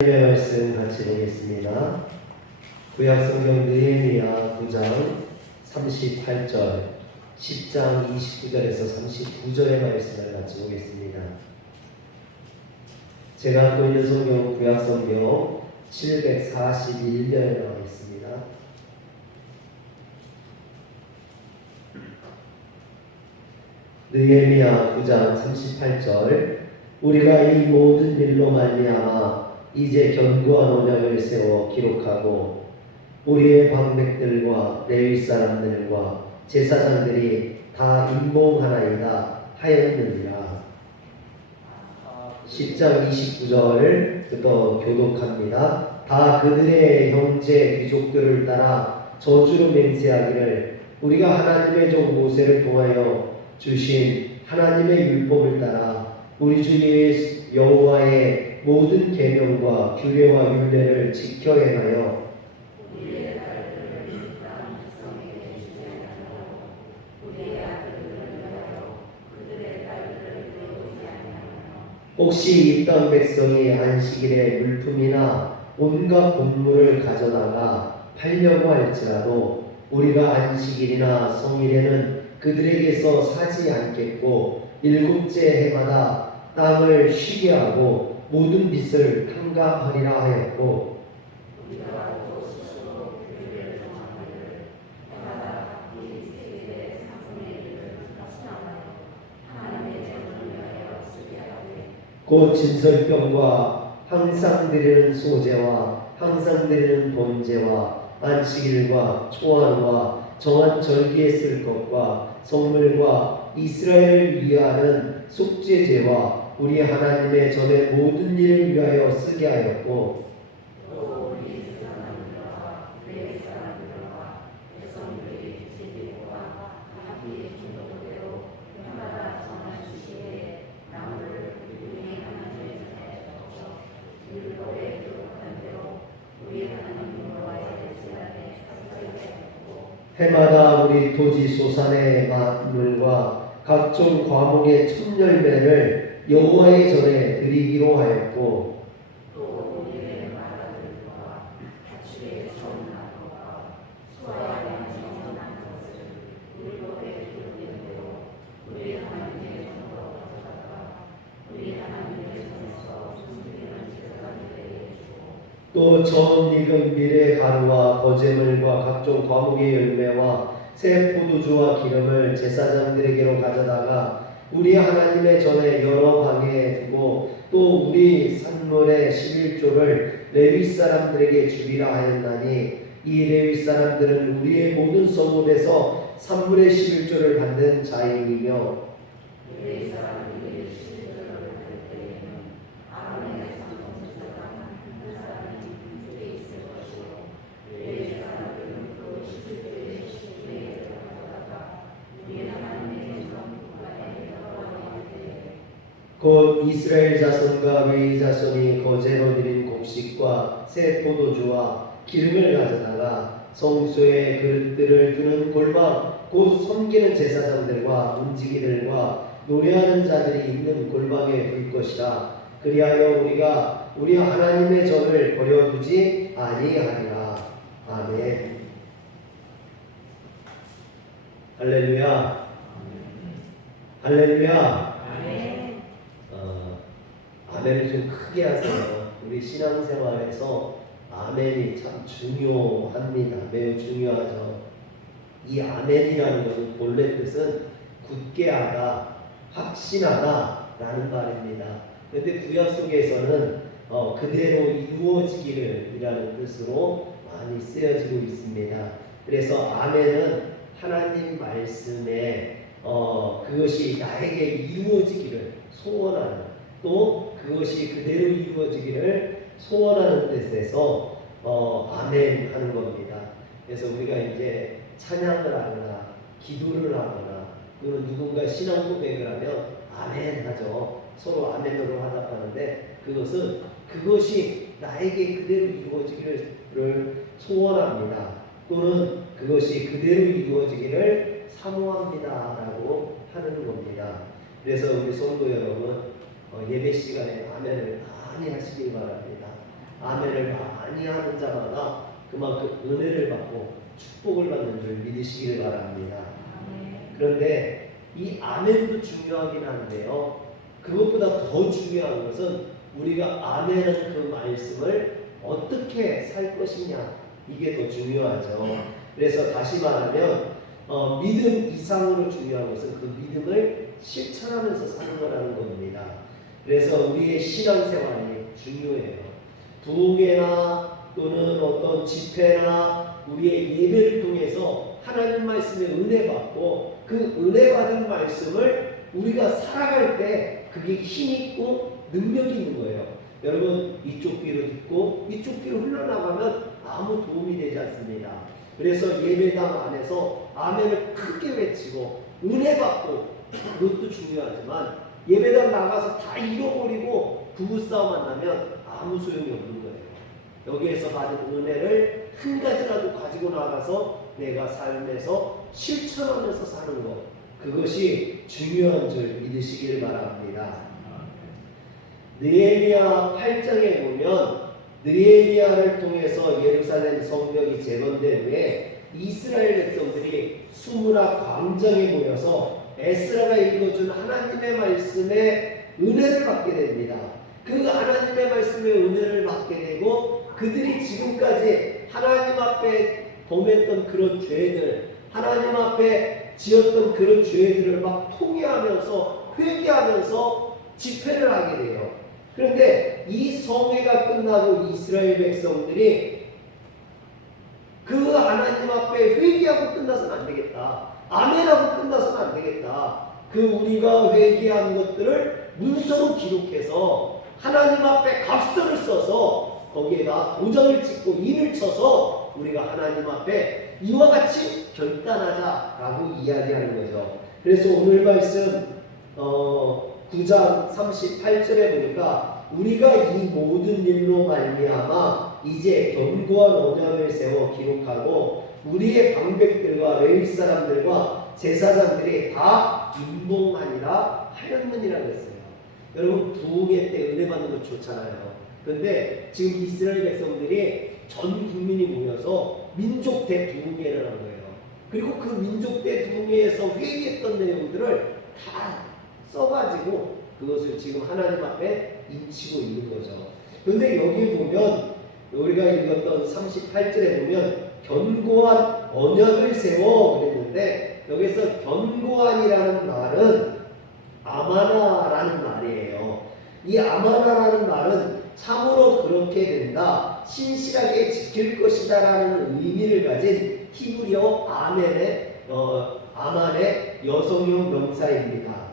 하나님의 말씀 같이 보겠습니다. 구약성경 느헤미야 9장 38절, 10장 29절에서 39절의 말씀을 같이 보겠습니다. 제가 갖고 있는 성경 구약성경 741면에 나와 있습니다. 느헤미야 9장 38절, 우리가 이 모든 일로 말미암아 이제 견고한 언약을 세워 기록하고 우리의 방백들과 레위 사람들과 제사장들이 다 임봉하나이다 하였느니라. 10장 29절부터 교독합니다. 다 그들의 형제 귀족들을 따라 저주로 맹세하기를 우리가 하나님의 종 모세를 통하여 주신 하나님의 율법을 따라 우리 주 여호와의 모든 계명과 규례와 율례를 지켜 행하여 우리의 딸들을 이 땅 백성에게 주지 아니하고 우리의 아들들을 위하여 그들의 딸들을 내어주지 아니하며 혹시 이 땅 백성이 안식일에 물품이나 온갖 곡물을 가져다가 팔려고 할지라도 우리가 안식일이나 성일에는 그들에게서 사지 않겠고 일곱째 해마다 땅을 쉬게 하고 모든 빚을 탕감하리라 하였고 우리가 스스로 규례를 정하기를 해마다 이 세일의 3분의 1을 수납하여 하나님의 제물을 위하여 쓰게 하되 곧 진설병과 항상 드리는 소제와 항상 드리는 번제와 안식일과 초한과 정한 절기에 쓸 것과 성물과 이스라엘을 위하는 속죄제와 우리 하나님의 전의 모든 일을 위하여 쓰게 하였고 또 우리 사람들과 레위 사람들과 백성들이 제비와 각기 중도대로 해마다 정한 주시에 나무를 우리 하나님의 전에 덮쳐 율법에 기록한 대로 우리 하나님 여호와의 제단에 사사하게 하였고 해마다 우리 토지 소산의 만물과 각종 과목의 첫 열매를 여호와의 전에 드리기로 하였고 또 우리의 마다들과 가축의 전나무와 소아의 정한 것을 율법에 기록된 대로 우리 하나님의 전으로 가져다가 우리 하나님의 전에서 숨기는 제사장들에게 주고 또 처음 익은 밀의 가루와 거제물과 각종 과목의 열매와 새 포도주와 기름을 제사장들에게로 가져다가 우리 하나님의 전에 여러 방에 두고 또 우리 산물의 11조를 레위 사람들에게 주리라 하였나니 이 레위 사람들은 우리의 모든 성읍에서 산물의 11조를 받는 자임이며 레위 사람들이 11조를 받을 때에는 아론의 성제사장 한 사람이 그들에 있을 것이요 레위 사람들은 그 11조의 11조에 가져다가 우리 하나님의 전 곧 이스라엘 자손과 레위 자손이 거제로 드린 곡식과 새 포도주와 기름을 가져다가 성소에 그릇들을 두는 골방 곧 섬기는 제사장들과 움직이들과 노래하는 자들이 있는 골방에 둘 것이라. 그리하여 우리가 우리 하나님의 전을 버려두지 아니하리라. 아멘. 할렐루야. 할렐루야. 아멘을 좀 크게 하세요. 우리 신앙생활에서 아멘이 참 중요합니다. 매우 중요하죠. 이 아멘이라는 것은 본래 뜻은 굳게 하다, 확신하다 라는 말입니다. 그런데 구약 속에서는 그대로 이루어지기를 이라는 뜻으로 많이 쓰여지고 있습니다. 그래서 아멘은 하나님 말씀에 그것이 나에게 이루어지기를 소원하는, 또 그것이 그대로 이루어지기를 소원하는 뜻에서 아멘 하는 겁니다. 그래서 우리가 이제 찬양을 하거나 기도를 하거나 또는 누군가 신앙 고백을 하면 아멘 하죠. 서로 아멘으로 화답하는데 그것이 나에게 그대로 이루어지기를 소원합니다. 또는 그것이 그대로 이루어지기를 사모합니다 라고 하는 겁니다. 그래서 우리 성도 여러분 예배 시간에 아멘을 많이 하시길 바랍니다. 아멘을 많이 하는 자마다 그만큼 은혜를 받고 축복을 받는 줄 믿으시기를 바랍니다. 그런데 이 아멘도 중요하긴 한데요. 그것보다 더 중요한 것은 우리가 아멘한 그 말씀을 어떻게 살 것이냐, 이게 더 중요하죠. 그래서 다시 말하면 믿음 이상으로 중요한 것은 그 믿음을 실천하면서 사는 거라는 겁니다. 그래서 우리의 신앙생활이 중요해요. 부흥회나 또는 어떤 집회나 우리의 예배를 통해서 하나님 말씀에 은혜 받고 그 은혜 받은 말씀을 우리가 살아갈 때 그게 힘있고 능력이 있는 거예요. 여러분, 이쪽 귀로 듣고 이쪽 귀로 흘러나가면 아무 도움이 되지 않습니다. 그래서 예배당 안에서 아멘을 크게 외치고 은혜 받고, 그것도 중요하지만 예배당 나가서 다 잃어버리고 부부싸움 만나면 아무 소용이 없는 거예요. 여기에서 받은 은혜를 한 가지라도 가지고 나가서 내가 삶에서 실천하면서 사는 것, 그것이 중요한 줄 믿으시기를 바랍니다. 느헤미야 8장에 보면 느헤미야를 통해서 예루살렘 성벽이 재건된 후에 이스라엘 백성들이 수무라 광장에 모여서 에스라가 읽어준 하나님의 말씀에 은혜를 받게 됩니다. 그 하나님의 말씀에 은혜를 받게 되고 그들이 지금까지 하나님 앞에 범했던 그런 죄들, 하나님 앞에 지었던 그런 죄들을 막 통회하면서 회개하면서 집회를 하게 돼요. 그런데 이 성회가 끝나고 이스라엘 백성들이 그 하나님 앞에 회개하고 끝나서는 안 되겠다, 아멘하고 끝나서는 안 되겠다, 그 우리가 회개한 것들을 문서로 기록해서 하나님 앞에 각서를 써서 거기에다 도장을 찍고 인을 쳐서 우리가 하나님 앞에 이와 같이 결단하자라고 이야기하는 거죠. 그래서 오늘 말씀 9장 38절에 보니까 우리가 이 모든 일로 말미암아 이제 견고한 언약을 세워 기록하고 우리의 방백들과 레위 사람들과 제사장들이 다 인봉하니라 하였느니라 그랬어요. 여러분, 부흥회 때 은혜 받는 거 좋잖아요. 그런데 지금 이스라엘 백성들이 전 국민이 모여서 민족 대부흥회를 한 거예요. 그리고 그 민족 대부흥회에서 회의했던 내용들을 다 써가지고 그것을 지금 하나님 앞에 인치고 있는 거죠. 그런데 여기 보면 우리가 읽었던 38절에 보면 견고한 언약을 세워 그랬는데 여기서 견고한이라는 말은 아마나라는 말이에요. 이 아마나라는 말은 참으로 그렇게 된다, 신실하게 지킬 것이다 라는 의미를 가진 히브리어 아만의 여성형 명사입니다.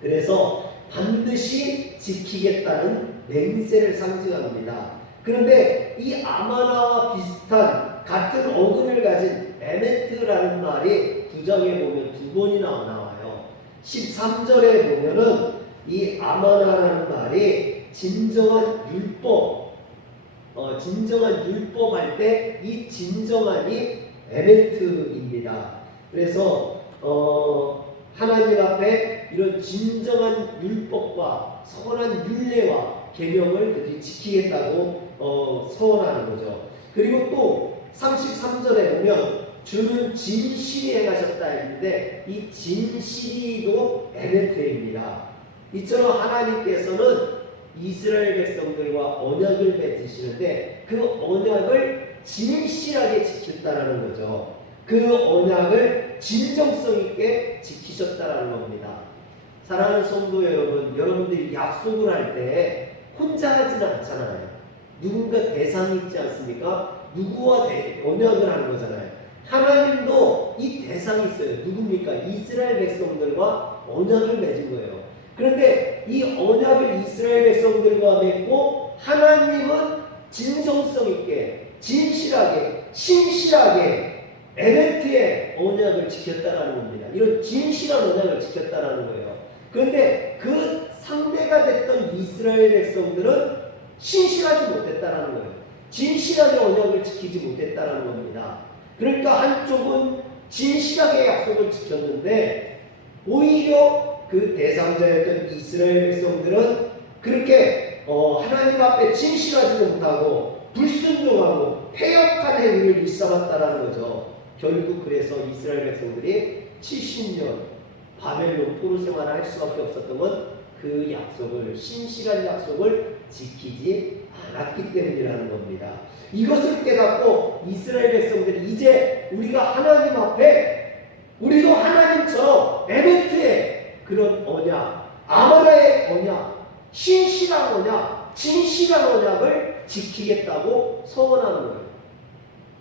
그래서 반드시 지키겠다는 맹세를 상징합니다. 그런데 이 아마나와 비슷한 같은 어근을 가진 에메트라는 말이 9장에 보면 2번이나 나와요. 13절에 보면은 이 아마나라는 말이 진정한 율법 할 때 이 진정한이 에멘트입니다. 그래서 하나님 앞에 이런 진정한 율법과 선한 율례와 계명을 그들이 지키겠다고 서원하는 거죠. 그리고 또 33절에 보면 주는 진실이 행하셨다 했는데 이 진실이도 에멘트입니다. 이처럼 하나님께서는 이스라엘 백성들과 언약을 맺으시는데 그 언약을 진실하게 지켰다라는 거죠. 그 언약을 진정성 있게 지키셨다라는 겁니다. 사랑하는 성도 여러분, 여러분들이 약속을 할 때 혼자 하지는 않잖아요. 누군가 대상이 있지 않습니까? 누구와 언약을 하는 거잖아요. 하나님도 이 대상이 있어요. 누굽니까? 이스라엘 백성들과 언약을 맺은 거예요. 그런데 이 언약을 이스라엘 백성들과 맺고 하나님은 진정성 있게, 진실하게, 신실하게 에멘트의 언약을 지켰다라는 겁니다. 이런 진실한 언약을 지켰다라는 거예요. 그런데 그 상대가 됐던 이스라엘 백성들은 신실하지 못했다라는 거예요. 진실하게 언약을 지키지 못했다라는 겁니다. 그러니까 한쪽은 진실하게 약속을 지켰는데 오히려 그 대상자였던 이스라엘 백성들은 그렇게 하나님 앞에 진실하지도 못하고 불순종하고 패역한 행위를 일삼았다라는 거죠. 결국 그래서 이스라엘 백성들이 70년 바벨론 포로 생활을 할 수밖에 없었던 건 그 약속을, 신실한 약속을 지키지 않았기 때문이라는 겁니다. 이것을 깨닫고 이스라엘 백성들이 이제 우리가 하나님 앞에 우리도 하나님처럼 에베트의 그런 언약, 아마라의 언약, 신실한 언약, 진실한 언약을 지키겠다고 서원하는 거예요.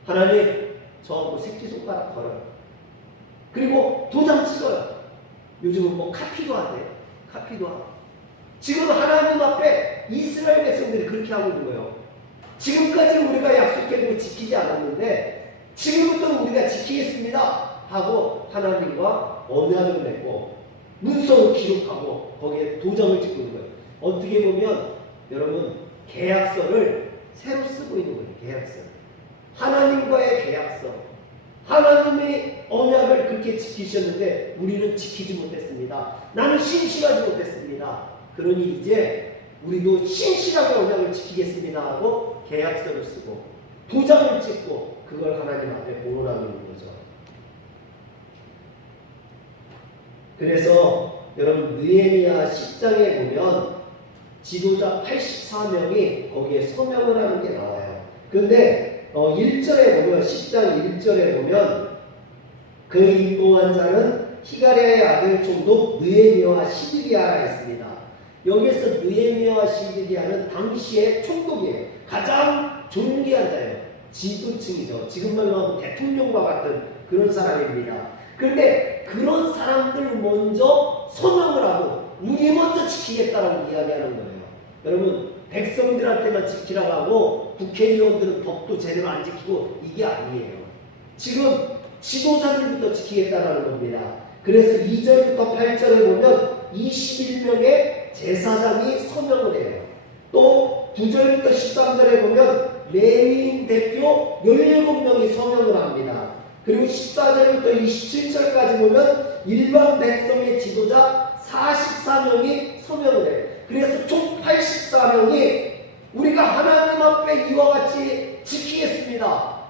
하나님, 저하고 새끼손가락 걸어요. 그리고 도장 찍어요. 요즘은 뭐 카피도 하대. 카피도 하고. 지금 하나님 앞에 이스라엘 백성들이 그렇게 하고 있는 거예요. 지금까지 우리가 약속해놓고 지키지 않았는데 지금부터 우리가 지키겠습니다 하고 하나님과 언약을 맺고 문서를 기록하고 거기에 도장을 찍고 있는 거예요. 어떻게 보면 여러분 계약서를 새로 쓰고 있는 거예요. 계약서. 하나님과의 계약서. 하나님의 언약을 그렇게 지키셨는데 우리는 지키지 못했습니다. 나는 신실하지 못했습니다. 그러니 이제 우리도 신실하게 언약을 지키겠습니다 하고 계약서를 쓰고 도장을 찍고 그걸 하나님 앞에 보호하고 있는 거죠. 그래서 여러분 느헤미야 10장에 보면 지도자 84명이 거기에 서명을 하는 게 나와요. 그런데 1절에 보면 10장 1절에 보면 그 인봉한 자는 히가랴의 아들 총독 느헤미야와 시드기야라 했습니다. 여기에서 느헤미야와 시드기야는 당시의 총독이에요. 가장 존귀한 자예요. 지도층이죠. 지금 말로 하면 대통령과 같은 그런 사람입니다. 그런데 그런 사람들 먼저 서명을 하고 우리 먼저 지키겠다라고 이야기하는 거예요. 여러분 백성들한테만 지키라고 하고 국회의원들은 법도 제대로 안 지키고 이게 아니에요. 지금 지도자들부터 지키겠다라는 겁니다. 그래서 2절부터 8절에 보면 21명의 제사장이 서명을 해요. 또 9절부터 13절에 보면 레위인 대표 17명이 서명을 합니다. 그리고 14절부터 27절까지 보면 일반 백성의 지도자 44명이 서명을 해요. 그래서 총 84명이 우리가 하나님 앞에 이와 같이 지키겠습니다.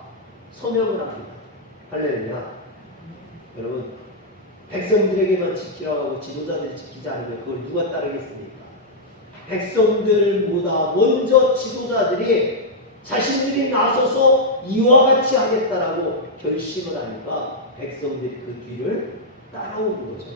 서명을 합니다. 할렐루야. 여러분 백성들에게만 지키라고 하고 지도자들이 지키지 않으면 그걸 누가 따르겠습니까? 백성들보다 먼저 지도자들이 자신들이 나서서 이와 같이 하겠다라고 결심을 하니까 백성들이 그 뒤를 따라오는 거죠.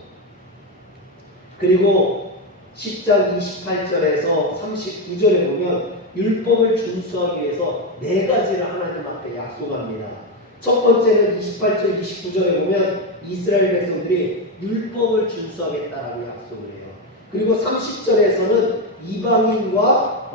그리고 10장 28절에서 39절에 보면 율법을 준수하기 위해서 4가지를 하나님 앞에 약속합니다. 첫 번째는 28절 29절에 보면 이스라엘 백성들이 율법을 준수하겠다라고 약속을 해요. 그리고 30절에서는 이방인과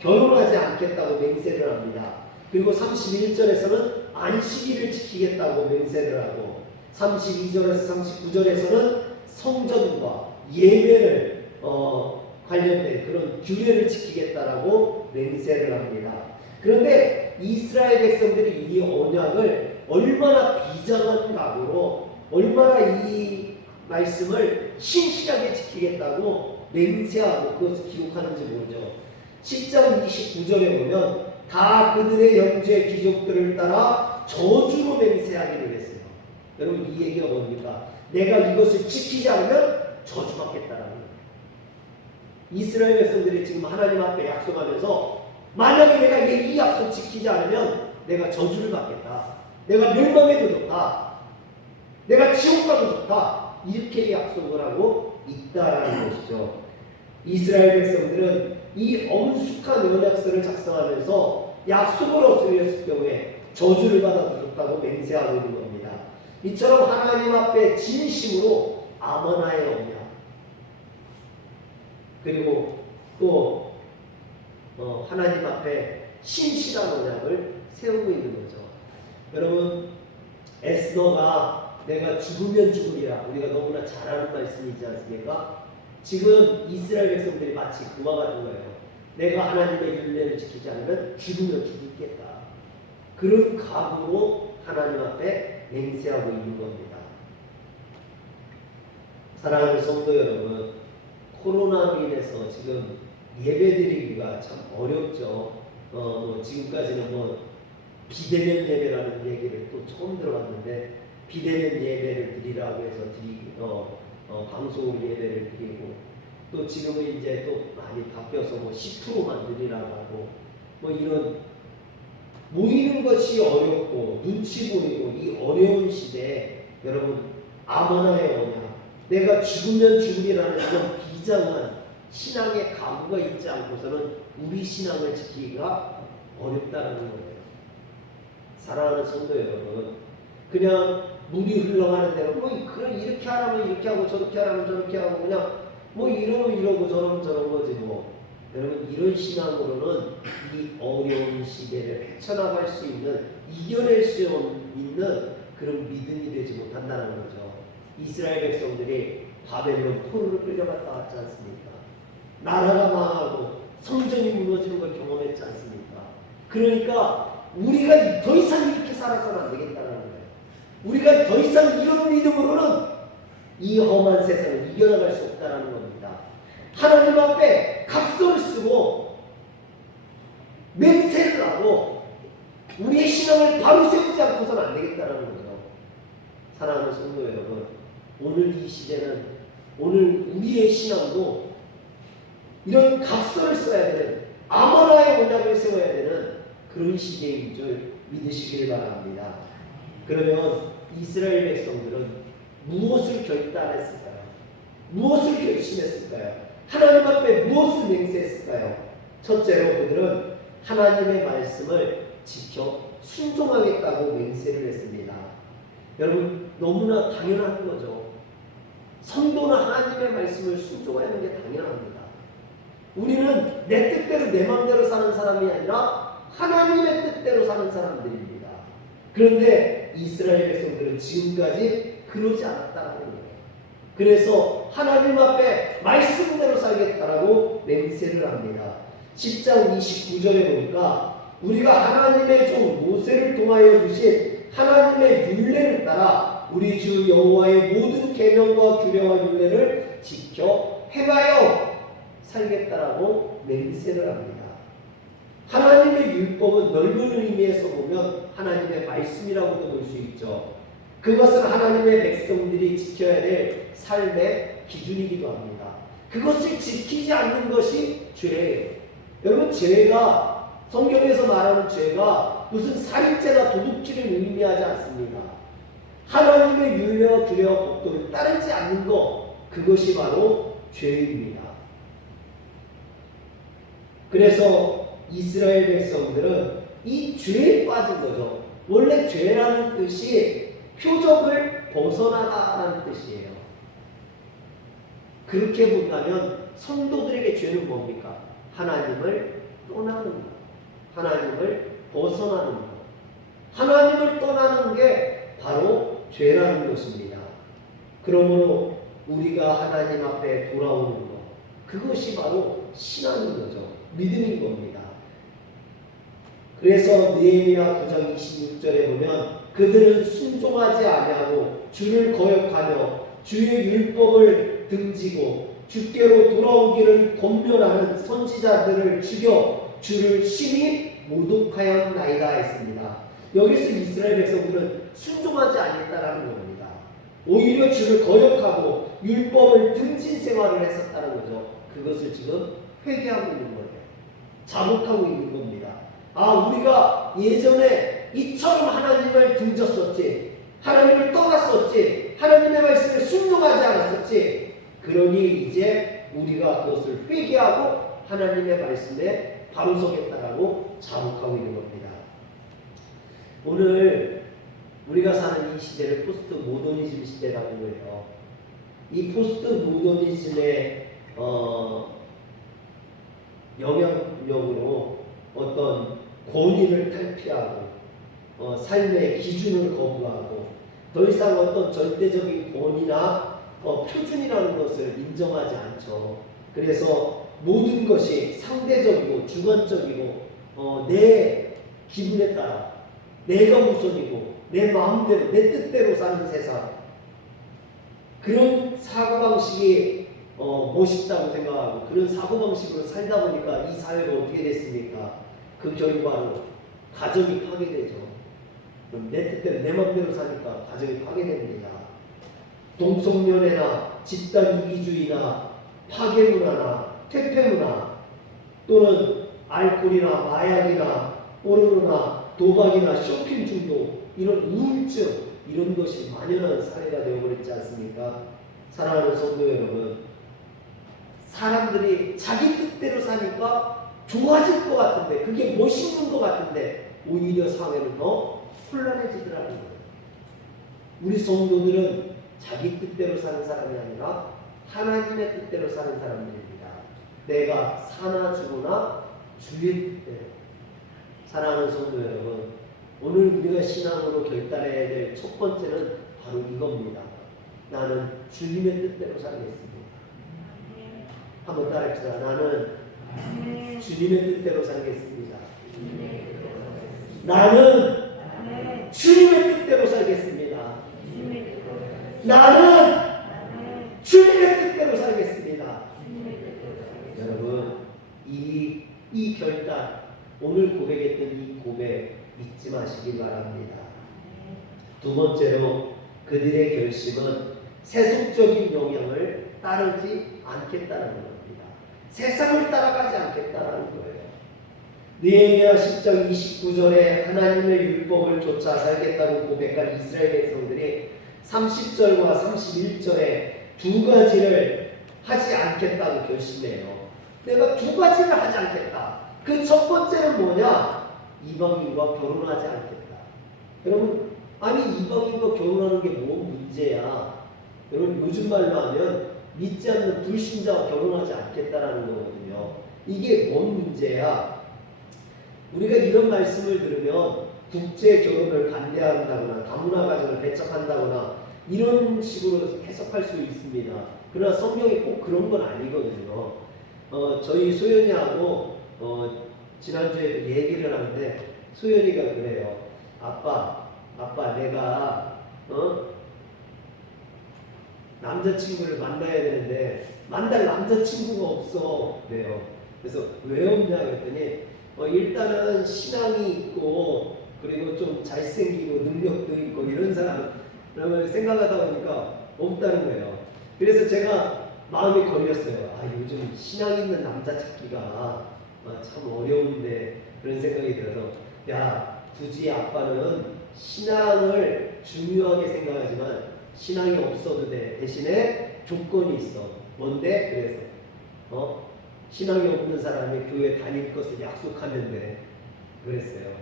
결혼하지 않겠다고 맹세를 합니다. 그리고 31절에서는 안식일을 지키겠다고 맹세를 하고 32절에서 39절에서는 성전과 예배를 관련된 그런 규례를 지키겠다라고 맹세를 합니다. 그런데 이스라엘 백성들이 이 언약을 얼마나 비장한 각오로 얼마나 이 말씀을 신실하게 지키겠다고 맹세하고 그것을 기록하는지 모르죠. 10장 29절에 보면 다 그들의 영주의 귀족들을 따라 저주로 맹세하기를 했어요. 여러분 이 얘기가 뭡니까? 내가 이것을 지키지 않으면 저주받겠다라는 거예요. 이스라엘 백성들이 지금 하나님 앞에 약속하면서 만약에 내가 이 약속 지키지 않으면 내가 저주를 받겠다. 내가 멸망해도 좋다. 내가 지옥 가도 좋다. 이렇게 약속을 하고 있다라는 것이죠. 이스라엘 백성들은 이 엄숙한 언약서를 작성하면서 약속을 어겼을 경우에 저주를 받아도 좋다고 맹세하고 있는 겁니다. 이처럼 하나님 앞에 진심으로 아마나의 언약 그리고 또 하나님 앞에 신실한 언약을 세우고 있는 거죠. 여러분 에스더가 내가 죽으면 죽으리라 우리가 너무나 잘 아는 말씀이지 않습니까? 지금 이스라엘 백성들이 마치 그와 같은 거예요. 내가 하나님의 율례를 지키지 않으면 죽으면 죽겠다. 그런 각오로 하나님 앞에 맹세하고 있는 겁니다. 사랑하는 성도 여러분, 코로나로 인해서 지금 예배드리기가 참 어렵죠. 뭐 지금까지는 뭐 비대면 예배라는 얘기를 또 처음 들어봤는데, 비대면 예배를 드리라고 해서 방송 예배를 드리고, 또 지금은 이제 또 많이 바뀌어서 뭐 10%만 드리라고 하고, 뭐 이런 모이는 것이 어렵고 눈치 보이고 이 어려운 시대에 여러분, 아마나의 언약, 내가 죽으면 죽으리라는 그런 비장한 신앙의 각오가 있지 않고서는 우리 신앙을 지키기가 어렵다는 거예요. 사랑하는 성도 여러분, 그냥 물이 흘러가는 대로 뭐 그럼 이렇게 하라면 이렇게 하고 저렇게 하라면 저렇게 하고 그냥 뭐 이러고 이러고 저러면 저런 거지 뭐. 여러분, 이런 신앙으로는 이 어려운 시대를 헤쳐나갈 수 있는, 이겨낼 수 있는 그런 믿음이 되지 못한다는 거죠. 이스라엘 백성들이 바벨론 포로로 끌려갔다 왔지 않습니까? 나라가 망하고 성전이 무너지는 걸 경험했지 않습니까? 그러니까 우리가 더 이상 이렇게 살아서는 안 되겠다는 거예요. 우리가 더 이상 이런 믿음으로는 이 험한 세상을 이겨나갈 수 없다는 겁니다. 하나님 앞에 각서를 쓰고 맹세를 하고 우리의 신앙을 바로 세우지 않고서는 안 되겠다는 거죠. 사랑하는 성도 여러분, 오늘 이 시대는, 오늘 우리의 신앙도 이런 각서를 써야 되는, 아마나의 언약을 세워야 되는 그런 시대인 줄 믿으시길 바랍니다. 그러면 이스라엘 백성들은 무엇을 결단했을까요? 무엇을 결심했을까요? 하나님 앞에 무엇을 맹세했을까요? 첫째로 그들은 하나님의 말씀을 지켜 순종하겠다고 맹세를 했습니다. 여러분, 너무나 당연한 거죠. 성도는 하나님의 말씀을 순종하는 게 당연합니다. 우리는 내 뜻대로 내 마음대로 사는 사람이 아니라 하나님의 뜻대로 사는 사람들입니다. 그런데 이스라엘 백성들은 지금까지 그러지 않았다는 거예요. 그래서 하나님 앞에 말씀대로 살겠다라고 맹세를 합니다. 10장 29절에 보니까 우리가 하나님의 종 모세를 통하여 주신 하나님의 율례를 따라 우리 주 여호와의 모든 계명과 규례와 율례를 지켜 행하여 살겠다라고 맹세를 합니다. 하나님의 율법은 넓은 의미에서 보면 하나님의 말씀이라고도 볼 수 있죠. 그것은 하나님의 백성들이 지켜야 될 삶의 기준이기도 합니다. 그것을 지키지 않는 것이 죄예요. 여러분, 죄가, 성경에서 말하는 죄가 무슨 살인죄나 도둑질을 의미하지 않습니다. 하나님의 율례와 규례와 법도를 따르지 않는 것, 그것이 바로 죄입니다. 그래서 이스라엘 백성들은 이 죄에 빠진 거죠. 원래 죄라는 뜻이 표적을 벗어나다라는 뜻이에요. 그렇게 본다면 성도들에게 죄는 뭡니까? 하나님을 떠나는 것, 하나님을 벗어나는 것. 하나님을 떠나는 게 바로 죄라는 것입니다. 그러므로 우리가 하나님 앞에 돌아오는 것, 그것이 바로 신앙인 거죠. 믿음인 겁니다. 그래서 느헤미야 9장 26절에 보면 그들은 순종하지 아니하고 주를 거역하며 주의 율법을 등지고 주께로 돌아오기를 권면하는 선지자들을 죽여 주를 심히 모독하였나이다 했습니다. 여기서 이스라엘 백성들은 순종하지 않겠다라는 겁니다. 오히려 주를 거역하고 율법을 등진 생활을 했었다는 거죠. 그것을 지금 회개하고 있는 거예요. 자복하고 있는 겁니다. 아, 우리가 예전에 이처럼 하나님을 등졌었지, 하나님을 떠났었지, 하나님의 말씀을 순종하지 않았었지. 그러니 이제 우리가 그것을 회개하고 하나님의 말씀에 바로 서겠다라고 자복하고 있는 겁니다. 오늘 우리가 사는 이 시대를 포스트 모더니즘 시대라고 해요. 이 포스트 모더니즘의 영향력으로 어떤 권위를 탈피하고 삶의 기준을 거부하고 더 이상 어떤 절대적인 권위나 표준이라는 것을 인정하지 않죠. 그래서 모든 것이 상대적이고 주관적이고 내 기분에 따라 내가 우선이고 내 마음대로 내 뜻대로 사는 세상, 그런 사고방식이 멋있다고 생각하고 그런 사고방식으로 살다 보니까 이 사회가 어떻게 됐습니까? 그 결과로 가정이 파괴되죠. 그럼 내 뜻대로 내 맘대로 사니까 가정이 파괴됩니다. 동성연애나 집단 이기주의나 파괴문화나 퇴폐문화 또는 알코올이나 마약이나 포르노나 도박이나 쇼핑 중독 이런 우울증 이런 것이 만연한 사회가 되어버렸지 않습니까? 사랑하는 성도 여러분, 사람들이 자기 뜻대로 사니까 좋아질 것 같은데 그게 멋있는 것 같은데 오히려 사회는 더 혼란해지더라고요. 우리 성도들은 자기 뜻대로 사는 사람이 아니라 하나님의 뜻대로 사는 사람들입니다. 내가 사나 죽으나 주의 뜻대로. 사랑하는 성도 여러분, 오늘 우리가 신앙으로 결단해야 될 첫 번째는 바로 이겁니다. 나는 주님의 뜻대로 살겠습니다. 한번 따라합시다. 나는 주님의 뜻대로 살겠습니다. 나는 주님의 뜻대로 살겠습니다. 나는 주님의 뜻대로 살겠습니다. 여러분, 이 결단, 오늘 고백했던 이 고백 잊지 마시기 바랍니다. 두 번째로 그들의 결심은 세속적인 영향을 따르지 않겠다는 겁니다. 세상을 따라가지 않겠다는 거예요. 느헤미야 10장 29절에 하나님의 율법을 쫓아 살겠다고 고백한 이스라엘 백성들이 30절과 31절에 두 가지를 하지 않겠다고 결심해요. 내가 두 가지를 하지 않겠다. 그 첫 번째는 뭐냐? 이방인과 결혼하지 않겠다. 여러분, 아니 이방인과 결혼하는 게 뭐 문제야? 여러분, 요즘 말로 하면 믿지 않는 불신자와 결혼하지 않겠다라는 거거든요. 이게 뭔 문제야? 우리가 이런 말씀을 들으면 국제 결혼을 반대한다거나 다문화 가정을 배척한다거나 이런 식으로 해석할 수 있습니다. 그러나 성경이 꼭 그런 건 아니거든요. 저희 소연이하고 지난주에 얘기를 하는데 소연이가 그래요. 아빠 내가 남자친구를 만나야 되는데 만날 남자친구가 없어. 그래요. 그래서 왜 없냐 그랬더니 일단은 신앙이 있고 그리고 좀 잘생기고 능력도 있고 이런 사람을 생각하다 보니까 없다는 거예요. 그래서 제가 마음이 걸렸어요. 요즘 신앙 있는 남자 찾기가 참 어려운데 그런 생각이 들어서 야, 굳이 아빠는 신앙을 중요하게 생각하지만 신앙이 없어도 돼. 대신에 조건이 있어. 뭔데? 그래서 신앙이 없는 사람이 교회 다닐 것을 약속하는데 그랬어요.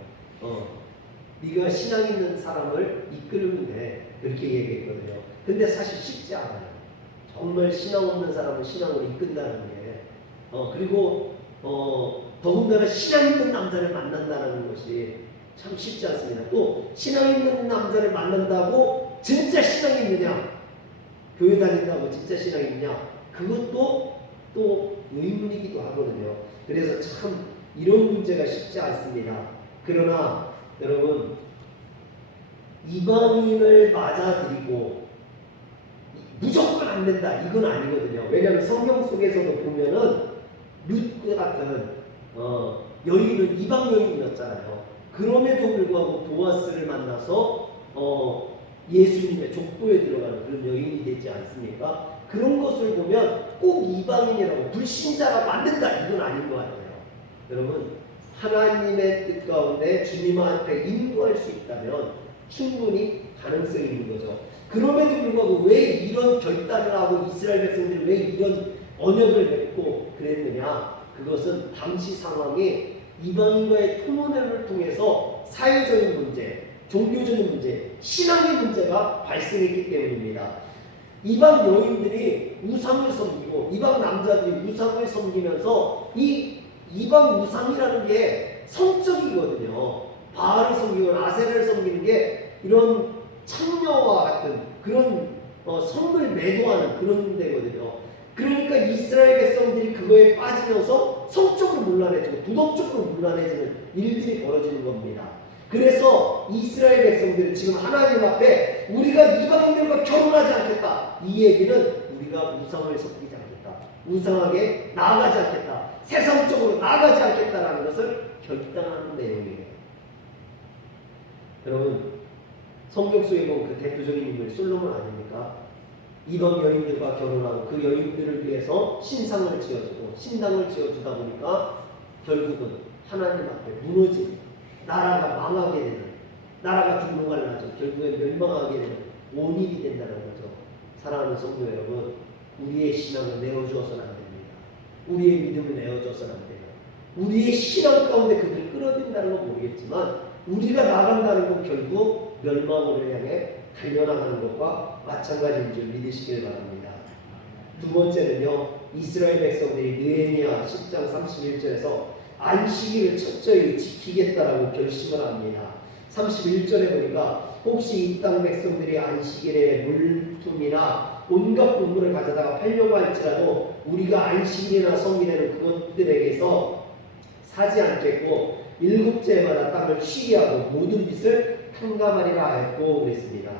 네가 신앙 있는 사람을 이끌면 돼. 그렇게 얘기했거든요. 근데 사실 쉽지 않아요. 정말 신앙 없는 사람은 신앙으로 이끈다는 게 그리고 더군다나 신앙 있는 남자를 만난다는 것이 참 쉽지 않습니다. 또 신앙 있는 남자를 만난다고 진짜 신앙이 있느냐? 교회 다닌다고 진짜 신앙이 있느냐? 그것도 또 의문이기도 하거든요. 그래서 참 이런 문제가 쉽지 않습니다. 그러나 여러분, 이방인을 맞아들이고 무조건 안 된다 이건 아니거든요. 왜냐하면 성경 속에서도 보면은 룻 같은 여인은 이방 여인이었잖아요. 그럼에도 불구하고 보아스를 만나서 예수님의 족보에 들어가는 그런 여인이 되지 않습니까? 그런 것을 보면 꼭 이방인이라고 불신자가 만든다 이건 아닌 것 같아요. 여러분, 하나님의 뜻 가운데 주님 앞에 인도할 수 있다면 충분히 가능성이 있는 거죠. 그럼에도 불구하고 왜 이런 결단을 하고 이스라엘 백성들이 왜 이런 언약을 맺고 그랬느냐? 그것은 당시 상황이 이방인과의 통혼을 통해서 사회적인 문제, 종교적인 문제, 신앙의 문제가 발생했기 때문입니다. 이방 여인들이 우상을 섬기고 이방 남자들이 우상을 섬기면서 이 이방 우상이라는 게 성적이거든요. 바알을 섬기거나 아세라를 섬기는 게 이런 창녀와 같은 그런 성을 매도하는 그런 데거든요. 그러니까 이스라엘 백성들이 그거에 빠지면서 성적으로 문란해지고 부동적으로 문란해지는 일들이 벌어지는 겁니다. 그래서 이스라엘 백성들은 지금 하나님 앞에 우리가 이방인들과 결혼하지 않겠다. 이 얘기는 우리가 우상을 섬기지 않겠다. 우상하게 나아가지 않겠다. 세상적으로 나아가지 않겠다라는 것을 결단하는 내용이에요. 여러분, 성경 속에 보면 그 대표적인 인물이 솔로몬 아닙니까? 이방 여인들과 결혼하고 그 여인들을 위해서 신상을 지어주고 신당을 지어주다 보니까 결국은 하나님 앞에 무너지는, 나라가 망하게 되는, 나라가 둥둥할 나죠. 결국엔 멸망하게 되는 원인이 된다는 거죠. 사랑하는 성도 여러분, 우리의 신앙을 내어주어서는 안 됩니다. 우리의 믿음을 내어줘서는 안 돼요. 우리의 신앙 가운데 그들을 끌어들인다는 건 모르겠지만 우리가 나간다는 건 결국 멸망을 향해 달려나가는 것과 마찬가지인 줄 믿으시길 바랍니다. 두 번째는요, 이스라엘 백성들이 느헤미야 10장 31절에서 안식일을 철저히 지키겠다라고 결심을 합니다. 31절에 보니까 혹시 이 땅 백성들이 안식일에 물품이나 온갖 동물을 가져다가 팔려고 할지라도 우리가 안식일이나 성일에는 그것들에게서 사지 않겠고 일곱째마다 땅을 쉬게 하고 모든 빚을 탕감하리라 했고 그랬습니다.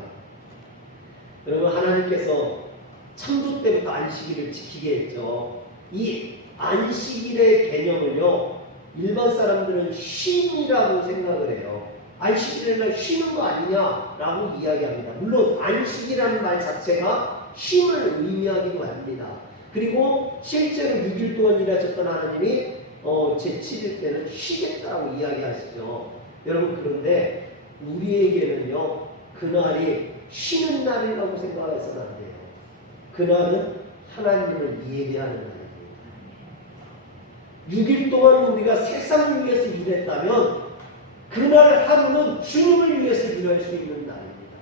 여러분, 하나님께서 창조 때부터 안식일을 지키게 했죠. 이 안식일의 개념을요, 일반 사람들은 쉼이라고 생각을 해요. 안식일에는 쉬는 거 아니냐라고 이야기합니다. 물론 안식이라는 말 자체가 쉼을 의미하기도 합니다. 그리고 실제로 6일 동안 일하셨던 하나님이 제7일 때는 쉬겠다라고 이야기하시죠. 여러분, 그런데 우리에게는요, 그날이 쉬는 날이라고 생각해서는 안 돼요. 그날은 하나님을 예배하는 날입니다. 6일 동안 우리가 세상을 위해서 일했다면 그날 하루는 주님을 위해서 일할 수 있는 날입니다.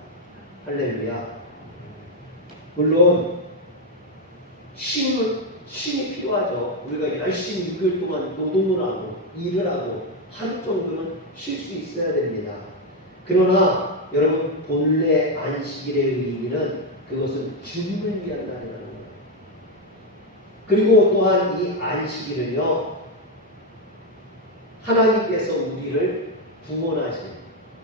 할렐루야. 물론 쉼이 필요하죠. 우리가 열심히 6일 동안 노동을 하고 일을 하고 하루 정도는 쉴 수 있어야 됩니다. 그러나 여러분, 본래 안식일의 의미는 그것은 주님을 위한 날이라는 거예요. 그리고 또한 이 안식일은요, 하나님께서 우리를 구원하시는,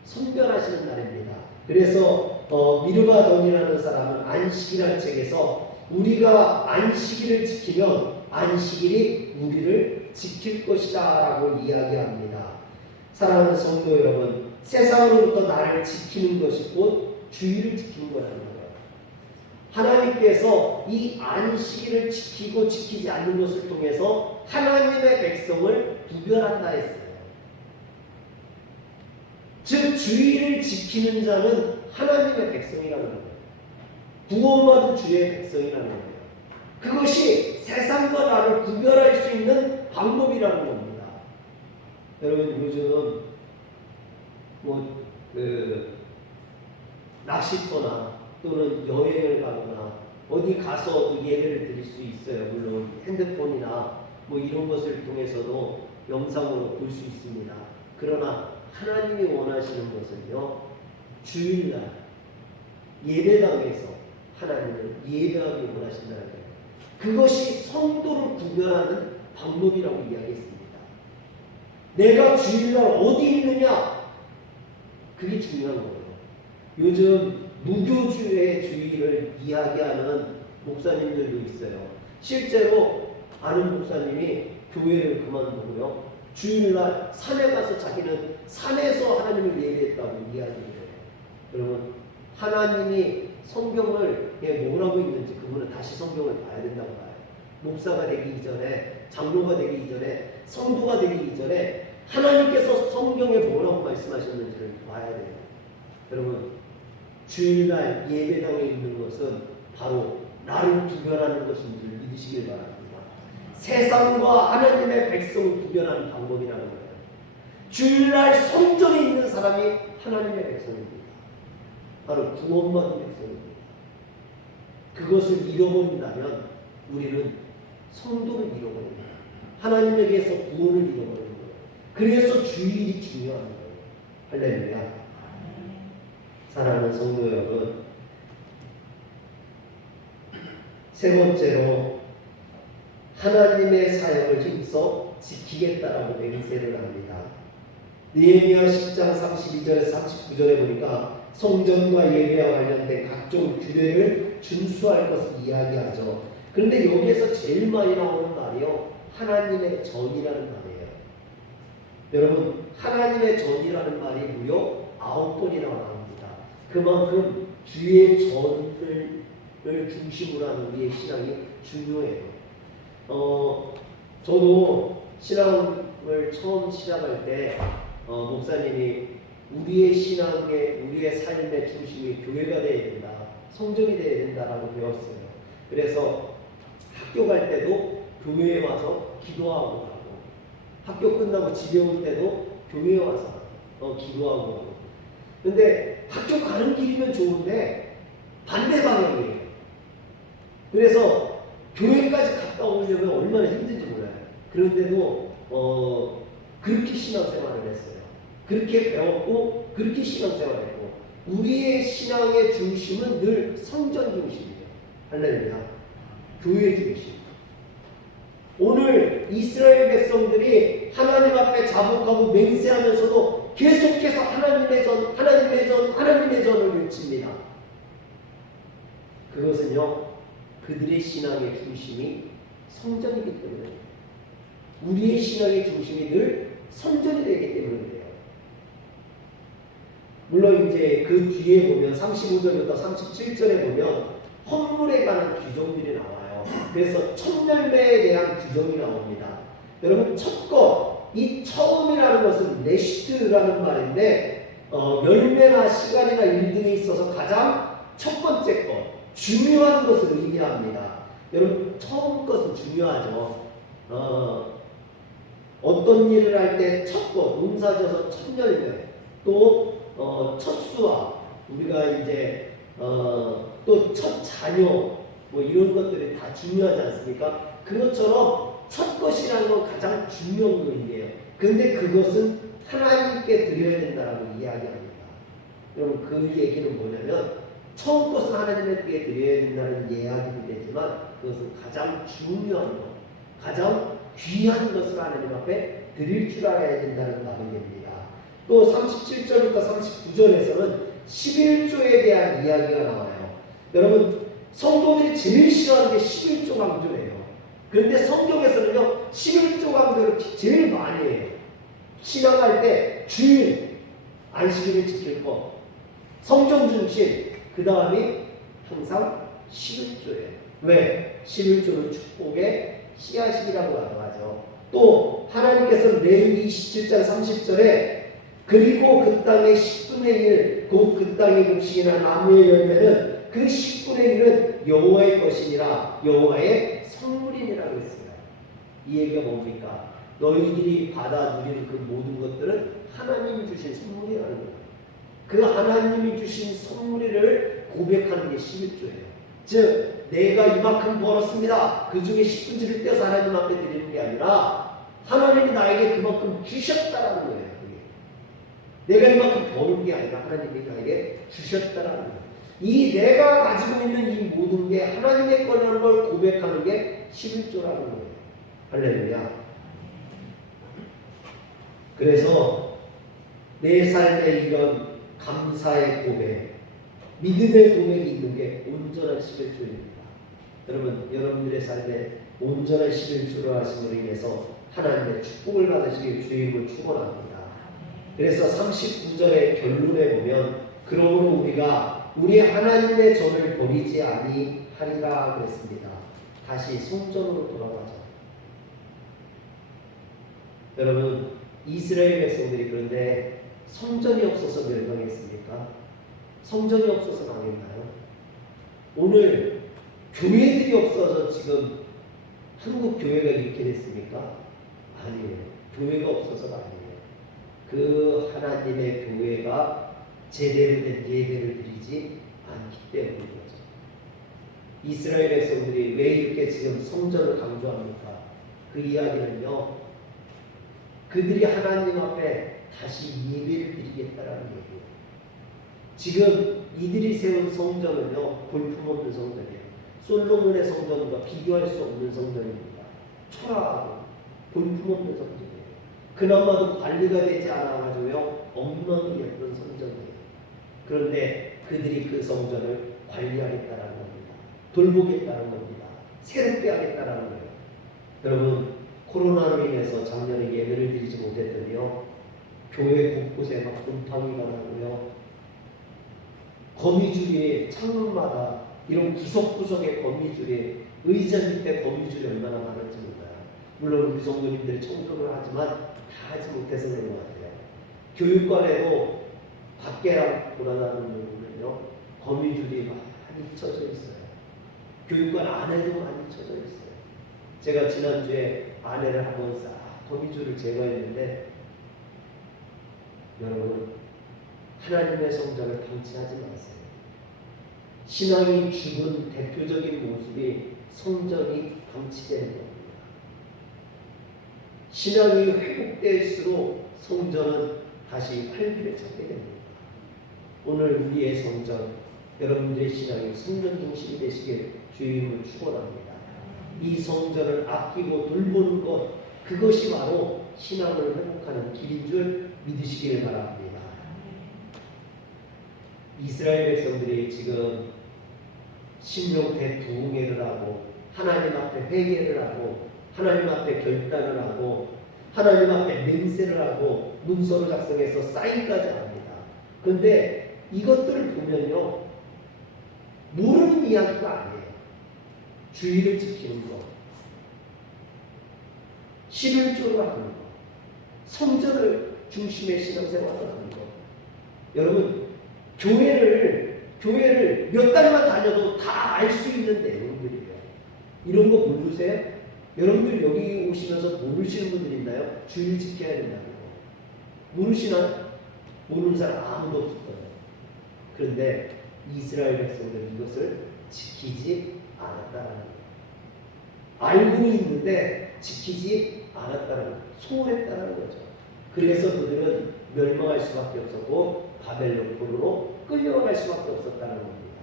선별하시는 날입니다. 그래서 미르바돈이라는 사람은 안식이라는 책에서 우리가 안식일을 지키면 안식일이 우리를 지킬 것이다 라고 이야기합니다. 사랑하는 성도 여러분, 세상으로부터 나를 지키는 것이 곧 주의를 지키는 거라는 거예요. 하나님께서 이 안식일을 지키고 지키지 않는 것을 통해서 하나님의 백성을 구별한다 했어요. 즉 주의를 지키는 자는 하나님의 백성이라는 거예요. 구원받은 주의 백성이라는 거예요. 그것이 세상과 나를 구별할 수 있는 방법이라는 겁니다. 여러분, 요즘 낚시터나 또는 여행을 가거나 어디 가서 예배를 드릴 수 있어요. 물론 핸드폰이나 이런 것을 통해서도 영상으로 볼 수 있습니다. 그러나 하나님이 원하시는 것은요, 주일날 예배당에서 하나님을 예배하기 원하신다는 거예요. 그것이 성도를 구별하는 방법이라고 이야기했습니다. 내가 주일날 어디 있느냐, 그게 중요한 거예요. 요즘 무교주의 주의를 이야기하는 목사님들도 있어요. 실제로 아는 목사님이 교회를 그만두고요, 주일날 산에 가서 자기는 산에서 하나님을 예배했다고 이야기해요. 여러분, 하나님이 성경을 뭐라고 있는지 그분은 다시 성경을 봐야 된다고 봐요. 목사가 되기 이전에, 장로가 되기 이전에, 성도가 되기 이전에 하나님께서 성경에 뭐라고 말씀하셨는지를 봐야 돼요. 여러분, 주일날 예배당에 있는 것은 바로 나를 구별하는 것인 줄 믿으시길 바랍니다. 세상과 하나님의 백성을 구별하는 방법이라는 거예요. 주일날 성전에 있는 사람이 하나님의 백성입니다. 바로 구원받은 백성입니다. 그것을 잃어버린다면 우리는 성도를 잃어버립니다. 하나님에게서 구원을 잃어버리는 거예요. 그래서 주일이 중요한 거예요. 할렐루야. 사랑하는 성도 여러분, 세 번째로 하나님의 사역을 힘써 지키겠다라고 맹세를 합니다. 느헤미야 10장 32절에서 39절에 보니까 성전과 예배와 관련된 각종 규례를 준수할 것을 이야기하죠. 그런데 여기에서 제일 많이 나오는 말이요, 하나님의 전이라는 말이에요. 여러분, 하나님의 전이라는 말이 무려 9번이나 나옵니다. 그만큼 주의 전을 중심으로 하는 우리의 신앙이 중요해요. 저도 신앙을 처음 시작할 때 목사님이 우리의 우리의 삶의 중심이 교회가 되어야 된다, 성전이 되어야 된다라고 배웠어요. 그래서 학교 갈 때도 교회에 와서 기도하고 가고, 학교 끝나고 집에 올 때도 교회에 와서 기도하고 가고. 근데 학교 가는 길이면 좋은데 반대 방향이에요. 그래서 교회까지 갔다 오려면 얼마나 힘든지 몰라요. 그런데도 그렇게 신앙생활을 했어요. 그렇게 배웠고 그렇게 신앙생활했고, 우리의 신앙의 중심은 늘 성전 중심이에요. 할렐루야. 교회 중심. 오늘 이스라엘 백성들이 하나님 앞에 자복하고 맹세하면서도 계속해서 하나님의 전, 하나님의 전, 하나님의 전을 외칩니다. 그것은요, 그들의 신앙의 중심이 성전이기 때문에, 우리의 신앙의 중심이 늘 성전이 되기 때문에 그래요. 물론 이제 그 뒤에 보면 35절부터 37절에 보면 헌물에 관한 규정들이 나와요. 그래서 첫 열매에 대한 규정이 나옵니다. 여러분, 첫 것, 이 처음이라는 것은 레시트라는 말인데, 열매나 시간이나 일등에 있어서 가장 첫 번째 것, 중요한 것을 의미합니다. 여러분, 처음 것은 중요하죠. 어떤 일을 할 때 첫 것, 농사져서 첫 열매, 또 첫 수확, 우리가 이제 또 첫 자녀, 뭐 이런 것들이 다 중요하지 않습니까? 그것처럼 첫 것이라는 건 가장 중요한 것이에요. 그런데 그것은 하나님께 드려야 된다라고 이야기합니다. 여러분, 그 얘기는 뭐냐면, 처음 것은 하나님께 드려야 된다는 이야기도 되지만, 그것은 가장 중요한 것, 가장 귀한 것을 하나님 앞에 드릴 줄 알아야 된다는 말이 됩니다. 또 37절부터 39절에서는 11조에 대한 이야기가 나와요. 여러분, 성도들이 제일 싫어하는 게 11조 강조예요. 그런데 성경에서는요, 11조 강조를 제일 많이 해요. 신앙할 때 주일, 안식일을 지킬 것, 성전 중심, 그 다음이 항상 11조예요. 왜? 11조는 축복의 씨앗이라고 하죠. 또 하나님께서 레위기 27장 30절에 그리고 그 땅의 10분의 1, 곧 그 땅의 곡식이나 나무의 열매는 그 10분의 1은 여호와의 것이니라, 여호와의 선물이니라고 했어요. 이 얘기가 뭡니까? 너희들이 받아 누리는 그 모든 것들은 하나님이 주신 선물이라는 거예요. 그 하나님이 주신 선물을 고백하는 게 11조예요. 즉, 내가 이만큼 벌었습니다, 그 중에 10분지를 떼서 하나님 앞에 드리는 게 아니라 하나님이 나에게 그만큼 주셨다라는 거예요. 내가 이만큼 버는 게 아니라 하나님이 나에게 주셨다라는 거예요. 이 내가 가지고 있는 이 모든 게 하나님의 거라는 걸 고백하는 게 11조라는 거예요. 할렐루야. 그래서 내 삶에 이런 감사의 고백, 믿음의 고백이 있는 게 온전한 11조입니다. 여러분, 여러분들의 삶에 온전한 11조를 하심으로 인해서 하나님의 축복을 받으시길 주임을 축원합니다. 그래서 39절의 결론에 보면, 그러므로 우리가 우리 하나님의 전을 버리지 아니하리라 그랬습니다. 다시 성전으로 돌아가죠. 여러분, 이스라엘 백성들이 그런데 성전이 없어서 멸망했습니까? 성전이 없어서 망했나요? 오늘 교회들이 없어서 지금 한국 교회가 이렇게 됐습니까? 아니에요. 교회가 없어서가 아니에요. 그 하나님의 교회가 제대로 된 예배를 드리지 않기 때문인 거죠. 이스라엘 백성들이 왜 이렇게 지금 성전을 강조합니까? 그 이야기는요, 그들이 하나님 앞에 다시 예배를 드리겠다라는 얘기예요. 지금 이들이 세운 성전은요, 볼품없는 성전이에요. 솔로몬의 성전과 비교할 수 없는 성전입니다. 초라하고 볼품없는 성전이에요. 그나마도 관리가 되지 않아가지고요, 엉망이었던 성전이에요. 그런데 그들이 그 성전을 관리하겠다는 겁니다. 돌보겠다는 겁니다. 새롭게 하겠다라는 거예요. 여러분, 코로나로 인해서 작년에 예배를 드리지 못했더니요, 교회 곳곳에 막 곰팡이가 나고요, 거미줄이 창문마다 이런 구석구석에 거미줄이, 의자 밑에 거미줄이 얼마나 많은지 몰라요. 물론 우리 성도님들이 청소를 하지만 다 하지 못해서 그런 것 같아요. 교육관에도 밖에랑 돌아다니는 부분은요, 거미줄이 많이 쳐져 있어요. 교육관 안에도 많이 쳐져 있어요. 제가 지난주에 아내를 한번 싹 거미줄을 제거했는데, 여러분, 하나님의 성전을 방치하지 마세요. 신앙이 죽은 대표적인 모습이 성전이 방치되는 겁니다. 신앙이 회복될수록 성전은 다시 활기를 찾게 됩니다. 오늘 우리의 성전, 여러분들의 신앙이 성전 중심이 되시길 주님을 축원합니다. 이 성전을 아끼고 돌보는 것, 그것이 바로 신앙을 회복하는 길인 줄 믿으시길 바랍니다. 이스라엘 백성들이 지금 신명 대부흥회를 하고 하나님 앞에 회개를 하고 하나님 앞에 결단을 하고 하나님 앞에 맹세를 하고 문서를 작성해서 사인까지 합니다. 그런데 이것들을 보면요, 모르는 이야기가 아니에요. 주의를 지키는 것, 신을조를 하는 것, 성전을 중심의 신앙생활을 하는 것. 여러분, 교회를 몇 달만 다녀도 다 알 수 있는 내용들이에요. 이런 거 모르세요? 여러분들 여기 오시면서 모르시는 분들 있나요? 주의를 지켜야 된다는 거. 모르시나? 모르는 사람 아무도 없을 거예요. 그런데 이스라엘 백성들은 이것을 지키지 않았다는 거예요. 알고는 있는데 지키지 않았다는 거예요. 소홀했다는 거죠. 그래서 그들은 멸망할 수밖에 없었고 바벨론 포로로 끌려갈 수밖에 없었다는 겁니다.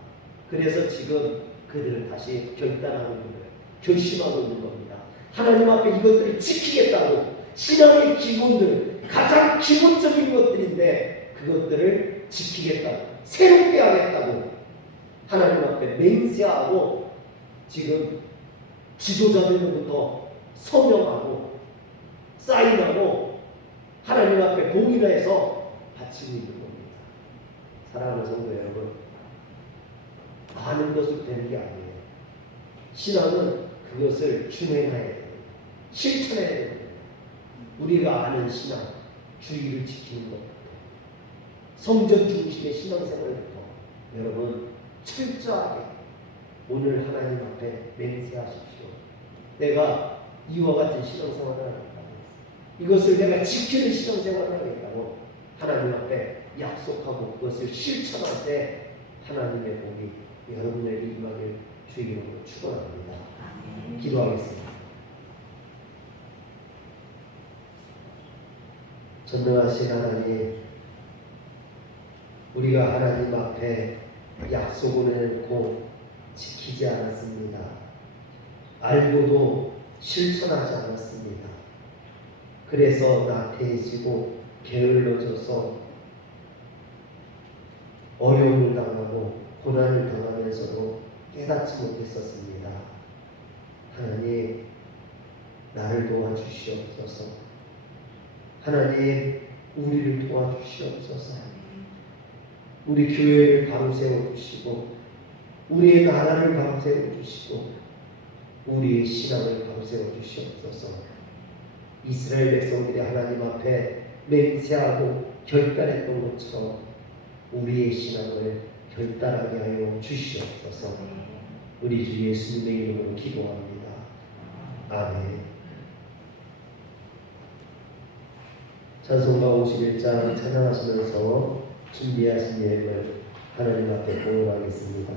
그래서 지금 그들은 다시 결단하고 있는 거예요. 결심하고 있는 겁니다. 하나님 앞에 이것들을 지키겠다고, 신앙의 기본들, 가장 기본적인 것들인데 그것들을 지키겠다고, 새롭게 하겠다고 하나님 앞에 맹세하고 지금 지도자들로부터 서명하고 사인하고 하나님 앞에 봉인해서 바치고 있는 겁니다. 사랑하는 성도 여러분, 아는 것으로 되는 게 아니에요. 신앙은 그것을 준행해야 돼요. 실천해야 돼요. 우리가 아는 신앙, 주의를 지키는 것부터, 성전 중심의 신앙생활부터 여러분 철저하게 오늘 하나님 앞에 맹세하십시오. 내가 이와 같은 신앙생활을 하겠다고, 이것을 내가 지키는 신앙생활을 하겠다고 하나님 앞에 약속하고 그것을 실천할 때 하나님의 복이 여러분에게 임하길 주의 이름으로 축원합니다. 기도하겠습니다. 전능하신 하나님, 우리가 하나님 앞에 약속을 해놓고 지키지 않았습니다. 알고도 실천하지 않았습니다. 그래서 나태해지고 게을러져서 어려움을 당하고 고난을 당하면서도 깨닫지 못했었습니다. 하나님, 나를 도와주시옵소서. 하나님, 우리를 도와주시옵소서. 우리 교회를 바로 세워주시고 우리의 나라를 바로 세워주시고 우리의 신앙을 바로 세워주시옵소서. 이스라엘 백성들이 하나님 앞에 맹세하고 결단했던 것처럼 우리의 신앙을 결단하게 하여 주시옵소서. 우리 주 예수님의 이름으로 기도합니다. 아멘. 찬송가 51장 찬양하시면서 준비하신 예물을 하나님 앞에 공헌하겠습니다.